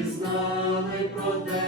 і знали про те.